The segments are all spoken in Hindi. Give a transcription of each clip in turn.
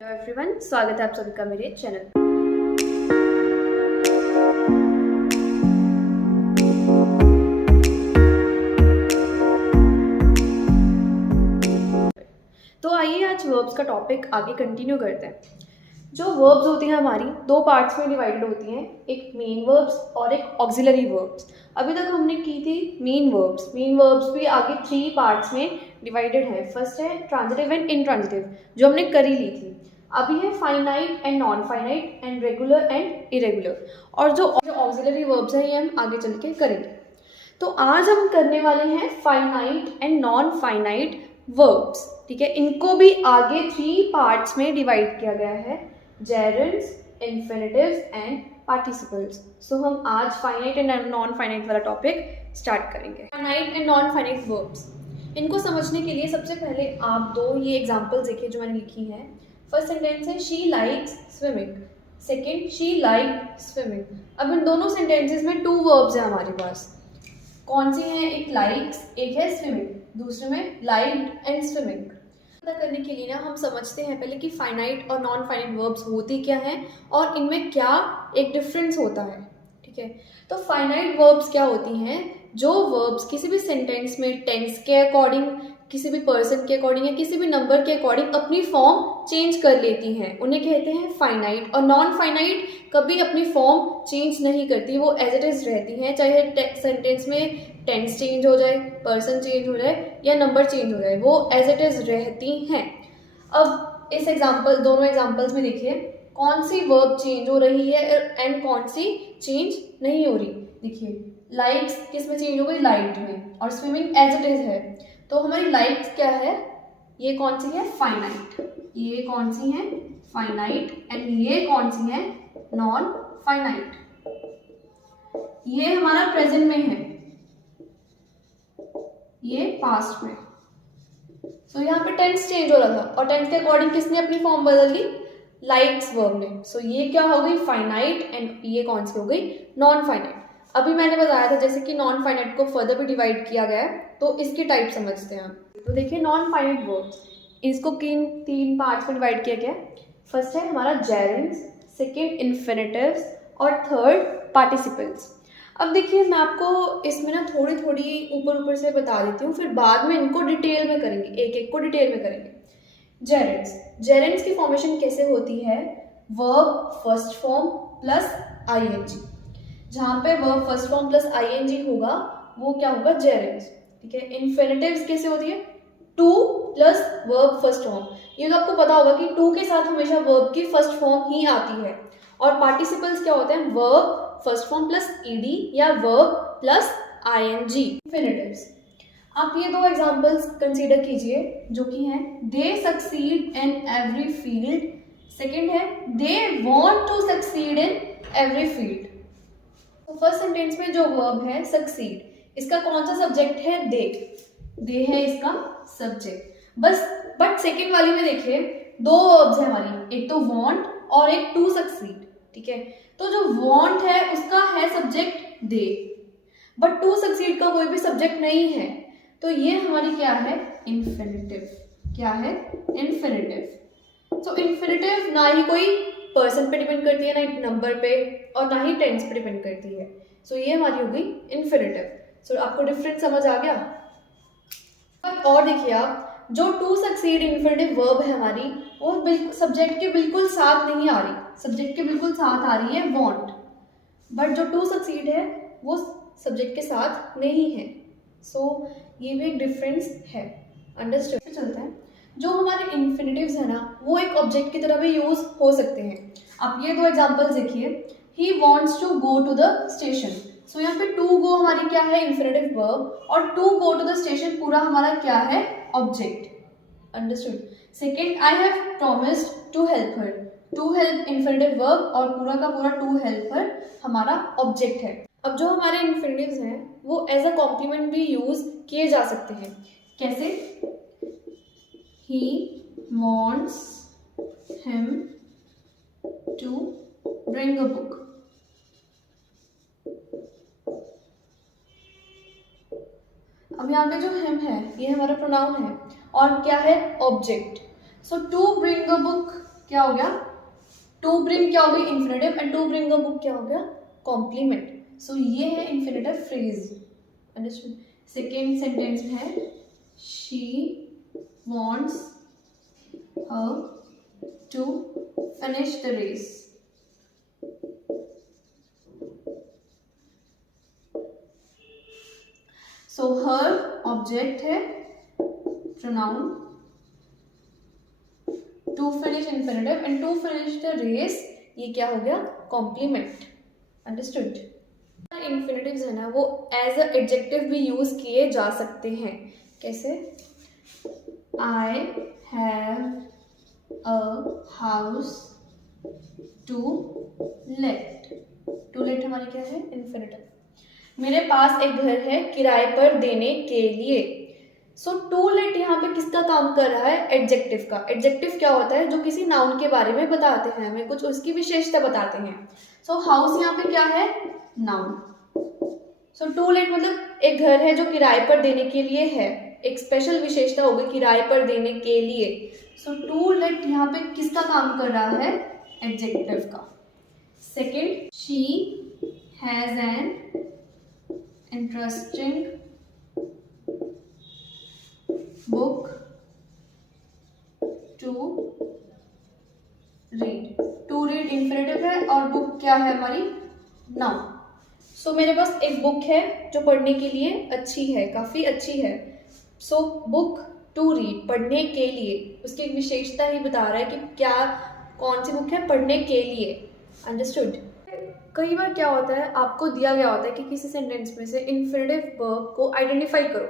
हेलो एवरीवन, स्वागत है आप सभी का मेरे चैनल। तो आइए आज वर्ब्स का टॉपिक आगे कंटिन्यू करते हैं। जो वर्ब्स होती हैं हमारी दो पार्ट्स में डिवाइडेड होती हैं, एक मेन वर्ब्स और एक ऑक्सिलरी वर्ब्स। अभी तक हमने की थी मेन वर्ब्स भी आगे 3 पार्ट्स में डिवाइडेड है। फर्स्ट है ट्रांजिटिव एंड इंट्रांजिटिव, जो हमने करी ली थी। अभी है finite and non finite and regular and irregular, और जो ऑक्सिलरी वर्ब्स हैं ये हम आगे चल के करेंगे। तो आज हम करने वाले हैं finite and non finite verbs. ठीक है, इनको भी आगे 3 पार्ट्स में डिवाइड किया गया है, जेरेंड्स, इन्फिनिटिव्स एंड पार्टिसिपल्स। सो हम आज फाइनाइट एंड नॉन फाइनाइट वाला टॉपिक स्टार्ट करेंगे। Finite and non finite verbs, इनको समझने के लिए सबसे पहले आप दो ये एग्जांपल्स देखिए जो मैंने लिखी है। फर्स्ट सेंटेंस है she likes swimming, second she like swimming. अब इन दोनों सेंटेंसेस में 2 वर्ब्स हैं हमारे पास। कौन सी हैं? एक लाइक्स, एक है स्विमिंग, दूसरे में लाइक्ड एंड स्विमिंग। पता करने के लिए ना हम समझते हैं पहले कि फाइनाइट और नॉन फाइनाइट वर्ब्स होती क्या हैं और इनमें क्या एक डिफरेंस होता है। ठीक है, तो फाइनाइट वर्ब्स क्या होती हैं? जो वर्ब्स किसी भी सेंटेंस में टेंस के अकॉर्डिंग, किसी भी पर्सन के अकॉर्डिंग या किसी भी नंबर के अकॉर्डिंग अपनी फॉर्म चेंज कर लेती हैं, उन्हें कहते हैं फाइनाइट। और नॉन फाइनाइट कभी अपनी फॉर्म चेंज नहीं करती, वो एज इट इज रहती हैं, चाहे सेंटेंस में टेंस चेंज हो जाए, पर्सन चेंज हो जाए या नंबर चेंज हो जाए, वो एज इट इज रहती हैं। अब इस दोनों एग्जाम्पल्स में देखिए कौन सी वर्ब चेंज हो रही है एंड कौन सी चेंज नहीं हो रही। देखिए लाइक्स किस में चेंज हो गई? लाइट में। और स्विमिंग एज इट इज है, तो हमारी लाइक्स क्या है? ये कौन सी है? फाइनाइट। ये कौन सी है? फाइनाइट। एंड ये कौन सी है? Non finite. ये हमारा प्रेजेंट में है, ये पास्ट में। सो यहाँ पे टेंस चेंज हो रहा था और टेंस के अकॉर्डिंग किसने अपनी फॉर्म बदल ली? लाइक्स वर्ब ने। सो ये क्या हो गई? फाइनाइट। एंड ये कौन सी हो गई? Non finite. अभी मैंने बताया था जैसे कि नॉन फाइनाइट को फर्दर भी डिवाइड किया गया है, तो इसके टाइप समझते हैं हम। तो देखिए नॉन फाइनाइट वर्ब्स, इसको 3 पार्ट्स में डिवाइड किया गया है। फर्स्ट है हमारा जेरेंड्स, सेकेंड इन्फिनिटिव्स और थर्ड पार्टिसिपल्स। अब देखिए मैं आपको इसमें ना थोड़ी थोड़ी ऊपर से बता देती हूँ, फिर बाद में इनको डिटेल में करेंगे, एक एक को डिटेल में करेंगे। जेरेंड्स की फॉर्मेशन कैसे होती है? Verb first form plus ING. जहाँ पे verb first form plus ING होगा वो क्या होगा? जेरेंड्स। ठीक है, इन्फिनिटिव्स कैसे होती है? Two plus verb first form. ये तो आपको पता होगा कि टू के साथ हमेशा वर्ब की फर्स्ट फॉर्म ही आती है। और पार्टिसिपल्स क्या होते हैं? Verb first form plus ED या वर्ब प्लस आईएनजी। इन्फिनिटिव्स, आप ये 2 एग्जांपल्स कंसीडर कीजिए जो कि हैं they succeed in every field, second है they want to succeed in every field. तो फर्स्ट सेंटेंस में जो वर्ब है सक्सीड, इसका कौन सा सब्जेक्ट है? दे है इसका सब्जेक्ट बस। बट सेकंड वाली में देखिए 2 वर्ब्स है हमारी, एक तो वांट और एक टू सक्सीड। ठीक है, तो जो वांट है उसका है subject they, but to succeed का कोई भी सब्जेक्ट नहीं है, तो ये हमारी क्या है? इन्फिनिटिव। क्या है? इन्फिनिटिव। सो इन्फिनिटिव ना ही कोई पर्सन पे डिपेंड करती है, ना ही नंबर पे, और ना ही टेंस पे डिपेंड करती है। सो ये हमारी हो गई इन्फिनिटिव। सो आपको डिफरेंस समझ आ गया? और देखिए आप, जो टू सक्सीड इन्फिनिटिव वर्ब है हमारी, वो बिल्कुल सब्जेक्ट के बिल्कुल साथ नहीं आ रही, सब्जेक्ट के बिल्कुल साथ आ रही है वांट, बट जो टू सक्सीड है वो सब्जेक्ट के साथ नहीं है। सो ये भी एक डिफरेंस है। अंडरस्टैंड? चलता है जो हमारे इन्फिनिटिव्स है ना, वो एक ऑब्जेक्ट की तरह भी यूज हो सकते हैं। आप ये 2 एग्जांपल्स देखिए, he wants to go to the station. So यहाँ पे टू गो हमारी क्या है? इन्फिनिटिव वर्ब, और to go to the station पूरा हमारा क्या है? Object. Understood? Second, I have promised to help her. To help infinitive verb और पूरा का पूरा टू हेल्प हर हमारा ऑब्जेक्ट है। अब जो हमारे इन्फिनिटिव्स हैं वो एज अ कॉम्प्लीमेंट भी यूज किए जा सकते हैं। कैसे? He wants him to bring a book. अब यहाँ पे जो हिम है ये हमारा प्रोनाउन है और क्या है? Object. So to bring a book क्या हो गया, टू ब्रिंग क्या हो गई infinitive, and to bring a book क्या हो गया कॉम्प्लीमेंट। सो ये है infinitive phrase, understood. Second sentence में है she wants her to finish the race. So her object है, pronoun, to finish infinitive, and to finish the race ये क्या हो गया कॉम्प्लीमेंट, अंडरस्टूड। इन्फिनेटिव्स है ना वो एज अ एडजेक्टिव भी यूज किए जा सकते हैं। कैसे, I have a house to let. To let हमारी क्या है इन्फिनेटिव। मेरे पास एक घर है किराए पर देने के लिए। सो टू लेट यहाँ पे किसका काम कर रहा है, एडजेक्टिव का। एडजेक्टिव क्या होता है, जो किसी नाउन के बारे में बताते हैं, हमें कुछ उसकी विशेषता बताते हैं। सो हाउस यहाँ पे क्या है, नाउन। सो टू लेट मतलब एक घर है जो किराए पर देने के लिए है, एक स्पेशल विशेषता होगी किराए पर देने के लिए। सो टू लेट यहाँ पे किसका काम कर रहा है, एडजेक्टिव का। Second, she has an interesting book to read. To read infinitive है और बुक क्या है हमारी, नाउन। सो मेरे पास एक बुक है जो पढ़ने के लिए अच्छी है, काफ़ी अच्छी है। सो बुक टू रीड, पढ़ने के लिए, उसकी एक विशेषता ही बता रहा है कि क्या, कौन सी बुक है, पढ़ने के लिए, अंडरस्टूड। कई बार क्या होता है, आपको दिया गया होता है कि किसी सेंटेंस में से इन्फिनेटिव वर्ब को आइडेंटिफाई करो,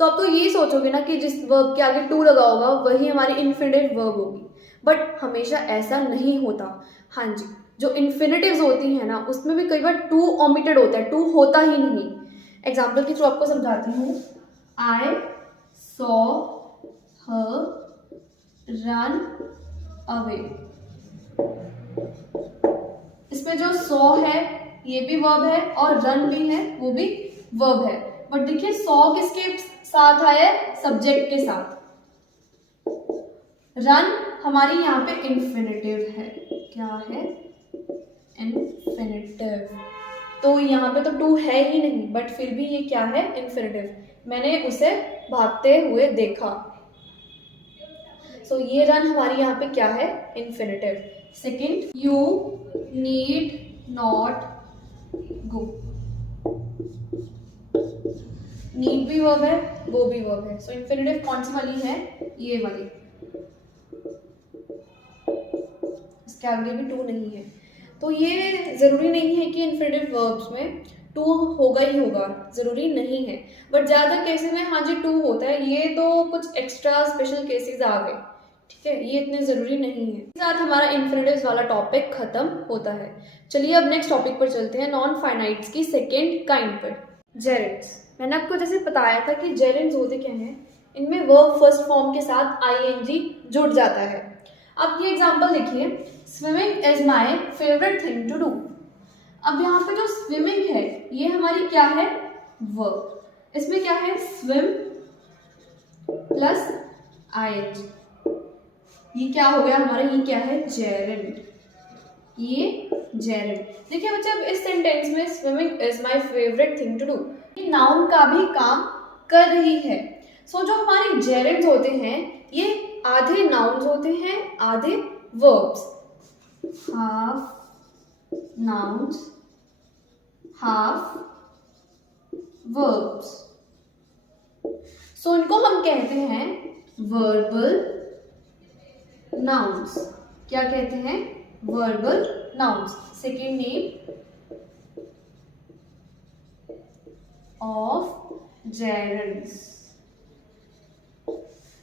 तो आप तो ये सोचोगे ना कि जिस वर्ब के आगे टू लगा होगा वही हमारी इन्फिनेटिव वर्ब होगी, बट हमेशा ऐसा नहीं होता। हाँ जी, जो इन्फिनेटिव्स होती हैं ना उसमें भी कई बार टू ओमिटेड होता है, टू होता ही नहीं। एग्जाम्पल के थ्रू आपको समझाती हूँ। I saw her run away. इसमें जो सॉ है ये भी वर्ब है और रन भी है वो भी वर्ब है, बट देखिए सॉ किसके साथ आया है, सब्जेक्ट के साथ। रन हमारी यहाँ पे इन्फिनेटिव है, क्या है, इन्फिनेटिव। तो यहाँ पे तो टू है ही नहीं, बट फिर भी ये क्या है, इन्फिनेटिव। मैंने उसे भागते हुए देखा। सो ये रन हमारी यहाँ पे क्या है, infinitive. Second, you need not go. Need भी वर्ब है, गो भी वर्ब है। सो इन्फिनेटिव कौन सी वाली है, ये वाली, इसके आगे भी टू नहीं है। तो ये जरूरी नहीं है कि इन्फिनेटिव वर्ब्स में टू होगा ही होगा, जरूरी नहीं है, बट ज्यादा केसेस में हाँ जी टू होता है। ये तो कुछ एक्स्ट्रा स्पेशल केसेस आ गए, ठीक है, ये इतने जरूरी नहीं है। इसके साथ हमारा इन्फिनेटिव्स वाला टॉपिक खत्म होता है। चलिए अब नेक्स्ट टॉपिक पर चलते हैं, नॉन फाइनाइट्स की सेकेंड काइंड पर, जेरेंड्स। मैंने आपको जैसे बताया था कि जेरेंड्स होते क्या हैं, इनमें वर्ब फर्स्ट फॉर्म के साथ आईएनजी जुड़ जाता है। अब ये एग्जांपल देखिए, swimming is my favourite thing to do. अब यहाँ पे जो स्विमिंग है ये हमारी क्या है, वर्ब। इसमें क्या है, स्विम प्लस आईएनजी, ये क्या हो गया हमारा, ये क्या है, जेरेंड। ये जेरेंड। देखिए बच्चे अब इस सेंटेंस में swimming is my favourite thing to do, ये नाउन का भी काम कर रही है। सो जो हमारे जेरेंड्स होते हैं ये आधे नाउन्स होते हैं, आधे verbs. Half nouns, half verbs. So इनको हम कहते हैं वर्बल नाउन्स। क्या कहते हैं, verbal nouns. Second name of gerunds.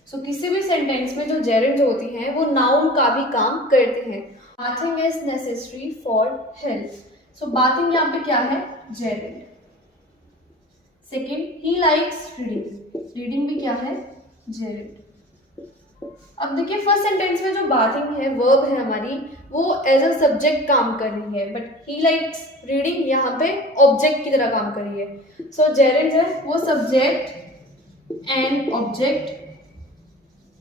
So किसी भी सेंटेंस में जो जेरेंड्स होती हैं वो नाउन का भी काम करते हैं। Bathing is necessary for health. So bathing यहाँ पे क्या है, gerund. Second, he likes reading, reading भी क्या है, जेरेंड। अब देखिए फर्स्ट सेंटेंस में जो बाथिंग है वर्ब है हमारी, वो एज अ सब्जेक्ट काम कर रही है, बट ही लाइक्स रीडिंग यहाँ पे ऑब्जेक्ट की तरह काम कर रही है। सो जेरेंड है वो सब्जेक्ट एंड ऑब्जेक्ट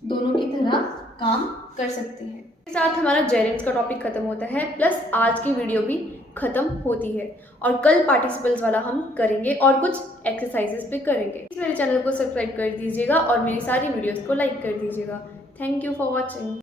दोनों की तरह काम कर सकती है। इसके साथ हमारा जेरेंट्स का टॉपिक खत्म होता है, प्लस आज की वीडियो भी खत्म होती है। और कल पार्टिसिपल्स वाला हम करेंगे और कुछ एक्सरसाइजेस भी करेंगे। मेरे चैनल को सब्सक्राइब कर दीजिएगा और मेरी सारी वीडियोस को लाइक कर दीजिएगा। Thank you for watching.